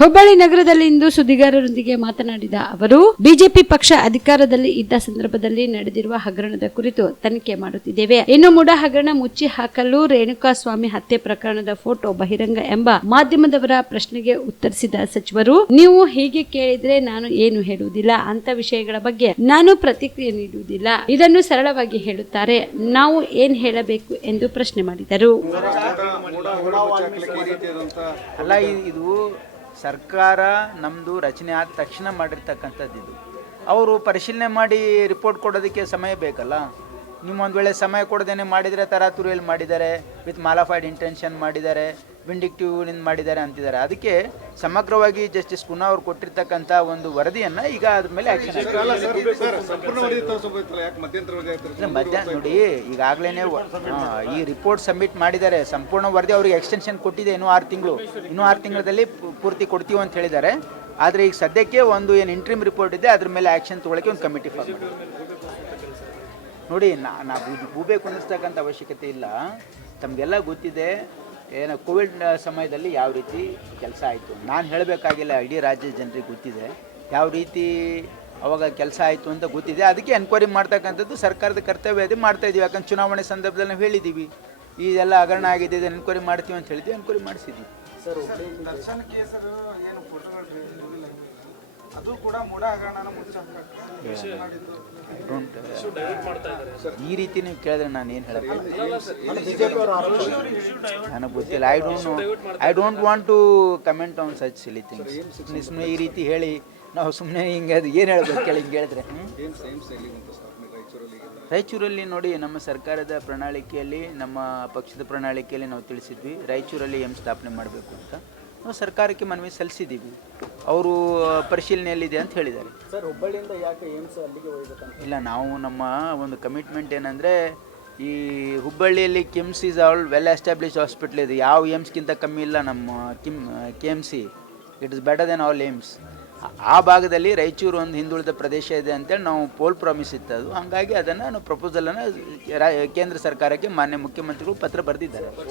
ಹುಬ್ಬಳ್ಳಿ ನಗರದಲ್ಲಿ ಇಂದು ಸುದ್ದಿಗಾರರೊಂದಿಗೆ ಮಾತನಾಡಿದ ಅವರು, ಬಿಜೆಪಿ ಪಕ್ಷ ಅಧಿಕಾರದಲ್ಲಿ ಇದ್ದ ಸಂದರ್ಭದಲ್ಲಿ ನಡೆದಿರುವ ಹಗರಣದ ಕುರಿತು ತನಿಖೆ ಮಾಡುತ್ತಿದ್ದೇವೆ. ಇನ್ನು ಮೂಡ ಹಗರಣ ಮುಚ್ಚಿ ಹಾಕಲು ರೇಣುಕಾಸ್ವಾಮಿ ಹತ್ಯೆ ಪ್ರಕರಣದ ಫೋಟೋ ಬಹಿರಂಗ ಎಂಬ ಮಾಧ್ಯಮದವರ ಪ್ರಶ್ನೆಗೆ ಉತ್ತರಿಸಿದ ಸಚಿವರು, ನೀವು ಹೀಗೆ ಕೇಳಿದ್ರೆ ನಾನು ಏನು ಹೇಳುವುದಿಲ್ಲ, ಅಂತ ವಿಷಯಗಳ ಬಗ್ಗೆ ನಾನು ಪ್ರತಿಕ್ರಿಯೆ ನೀಡುವುದಿಲ್ಲ. ಇದನ್ನು ಸರಳವಾಗಿ ಹೇಳುತ್ತಾರೆ, ನಾವು ಏನ್ ಹೇಳಬೇಕು ಎಂದು ಪ್ರಶ್ನೆ ಮಾಡಿದರು. ಸರ್ಕಾರ ನಮ್ಮದು ರಚನೆ ಆದ ತಕ್ಷಣ ಮಾಡಿರ್ತಕ್ಕಂಥದ್ದು ಇದು. ಅವರು ಪರಿಶೀಲನೆ ಮಾಡಿ ರಿಪೋರ್ಟ್ ಕೊಡೋದಕ್ಕೆ ಸಮಯ ಬೇಕಲ್ಲ. ನೀವು ಒಂದು ವೇಳೆ ಸಮಯ ಕೊಡದೇನೆ ಮಾಡಿದರೆ ತರಾತುರಿಯಲ್ಲಿ ಮಾಡಿದ್ದಾರೆ, ವಿತ್ ಮಾಲಾಫೈಡ್ ಇಂಟೆನ್ಷನ್ ಮಾಡಿದ್ದಾರೆ, ವಿಂಡಿಕ್ಟಿವ್ನಿಂದ ಮಾಡಿದ್ದಾರೆ ಅಂತಿದ್ದಾರೆ. ಅದಕ್ಕೆ ಸಮಗ್ರವಾಗಿ ಜಸ್ಟಿಸ್ ಕುನ್ನಾ ಅವರು ಕೊಟ್ಟಿರ್ತಕ್ಕಂಥ ಒಂದು ವರದಿಯನ್ನು ಈಗ ಅದ್ರ ಮೇಲೆ ಆ್ಯಕ್ಷನ್ ಮಧ್ಯಾಹ್ನ ನೋಡಿ, ಈಗಾಗಲೇ ಈ ರಿಪೋರ್ಟ್ ಸಬ್ಮಿಟ್ ಮಾಡಿದ್ದಾರೆ. ಸಂಪೂರ್ಣ ವರದಿ ಅವ್ರಿಗೆ ಎಕ್ಸ್ಟೆನ್ಷನ್ ಕೊಟ್ಟಿದೆ, ಇನ್ನೂ 6 ತಿಂಗಳು, ಇನ್ನೂ 6 ತಿಂಗಳಲ್ಲಿ ಪೂರ್ತಿ ಕೊಡ್ತೀವಿ ಅಂತ ಹೇಳಿದ್ದಾರೆ. ಆದರೆ ಈಗ ಸದ್ಯಕ್ಕೆ ಒಂದು ಏನು ಇಂಟ್ರಿಮ್ ರಿಪೋರ್ಟ್ ಇದೆ, ಅದ್ರ ಮೇಲೆ ಆ್ಯಕ್ಷನ್ ತೊಗೊಳಕ್ಕೆ ಒಂದು ಕಮಿಟಿ ಫಾರ್ಮ್ ಮಾಡಿ. ನೋಡಿ, ನಾವು ಗೂಬೆ ಕುಂದಿಸ್ತಕ್ಕಂಥ ಅವಶ್ಯಕತೆ ಇಲ್ಲ. ತಮಗೆಲ್ಲ ಗೊತ್ತಿದೆ ಏನು ಕೋವಿಡ್ ಸಮಯದಲ್ಲಿ ಯಾವ ರೀತಿ ಕೆಲಸ ಆಯಿತು. ನಾನು ಹೇಳಬೇಕಾಗಿಲ್ಲ, ಇಡೀ ರಾಜ್ಯದ ಜನರಿಗೆ ಗೊತ್ತಿದೆ ಯಾವ ರೀತಿ ಅವಾಗ ಕೆಲಸ ಆಯಿತು ಅಂತ ಗೊತ್ತಿದೆ. ಅದಕ್ಕೆ ಎನ್ಕ್ವೈರಿ ಮಾಡ್ತಕ್ಕಂಥದ್ದು ಸರ್ಕಾರದ ಕರ್ತವ್ಯ ಇದೆ, ಮಾಡ್ತಾಯಿದ್ದೀವಿ. ಯಾಕಂದ್ರೆ ಚುನಾವಣೆ ಸಂದರ್ಭದಲ್ಲಿ ನಾವು ಹೇಳಿದ್ದೀವಿ, ಇದೆಲ್ಲ ಹಗರಣ ಆಗಿದೆ, ಇದು ಎನ್ಕ್ವೈರಿ ಮಾಡ್ತೀವಿ ಅಂತ ಹೇಳಿದ್ವಿ, ಎನ್ಕ್ವೈರಿ ಮಾಡಿಸಿದ್ವಿ. ಸರ್, ದರ್ಶನ್ ಕೇಸರ್ ಏನು ಫೋಟೋಗಳು ಅದು ಕೂಡ ಮೂಡ ಹಗರಣನ ಈ ರೀತಿ ನೀವು ಕೇಳಿದ್ರೆ ನಾನು ಏನು ಹೇಳಕ್ಕೆ ನನಗೆ ಗೊತ್ತಿಲ್ಲ. I don't want to comment on such silly things. ಸುಮ್ಮನೆ ಈ ರೀತಿ ಹೇಳಿ ನಾವು ಸುಮ್ಮನೆ ಹಿಂಗೆ ಅದು ಏನು ಹೇಳ್ಬೇಕು ಕೇಳಿ, ಹಿಂಗೆ ಹೇಳಿದ್ರೆ. ರಾಯಚೂರಲ್ಲಿ ನೋಡಿ, ನಮ್ಮ ಸರ್ಕಾರದ ಪ್ರಣಾಳಿಕೆಯಲ್ಲಿ, ನಮ್ಮ ಪಕ್ಷದ ಪ್ರಣಾಳಿಕೆಯಲ್ಲಿ ನಾವು ತಿಳಿಸಿದ್ವಿ ರಾಯಚೂರಲ್ಲಿ ಏಮ್ಸ್ ಸ್ಥಾಪನೆ ಮಾಡಬೇಕು ಅಂತ. ನಾವು ಸರ್ಕಾರಕ್ಕೆ ಮನವಿ ಸಲ್ಲಿಸಿದ್ದೀವಿ, ಅವರು ಪರಿಶೀಲನೆಯಲ್ಲಿದೆ ಅಂತ ಹೇಳಿದ್ದಾರೆ. ಸರ್, ಹುಬ್ಬಳ್ಳಿಯಿಂದ ಯಾಕೆ ಏಮ್ಸ್ ಅಲ್ಲಿಗೆ ಹೋಗ್ಬೇಕಂತ? ಇಲ್ಲ, ನಾವು ನಮ್ಮ ಒಂದು ಕಮಿಟ್ಮೆಂಟ್ ಏನಂದರೆ, ಈ ಹುಬ್ಬಳ್ಳಿಯಲ್ಲಿ KIMS is all well establish hospital ಇದೆ. ಯಾವ ಏಮ್ಸ್ಗಿಂತ ಕಮ್ಮಿ ಇಲ್ಲ ನಮ್ಮ KMC. It is better than all AIIMS. ಆ ಭಾಗದಲ್ಲಿ ರಾಯಚೂರು ಒಂದು ಹಿಂದುಳಿದ ಪ್ರದೇಶ ಇದೆ ಅಂತೇಳಿ ನಾವು ಪೋಲ್ ಪ್ರಾಮಿಸ್ ಇತ್ತದು. ಹಾಗಾಗಿ ಅದನ್ನು ನಾವು ಪ್ರಪೋಸಲನ್ನು ಕೇಂದ್ರ ಸರ್ಕಾರಕ್ಕೆ ಮಾನ್ಯ ಮುಖ್ಯಮಂತ್ರಿಗಳು ಪತ್ರ ಬರೆದಿದ್ದಾರೆ.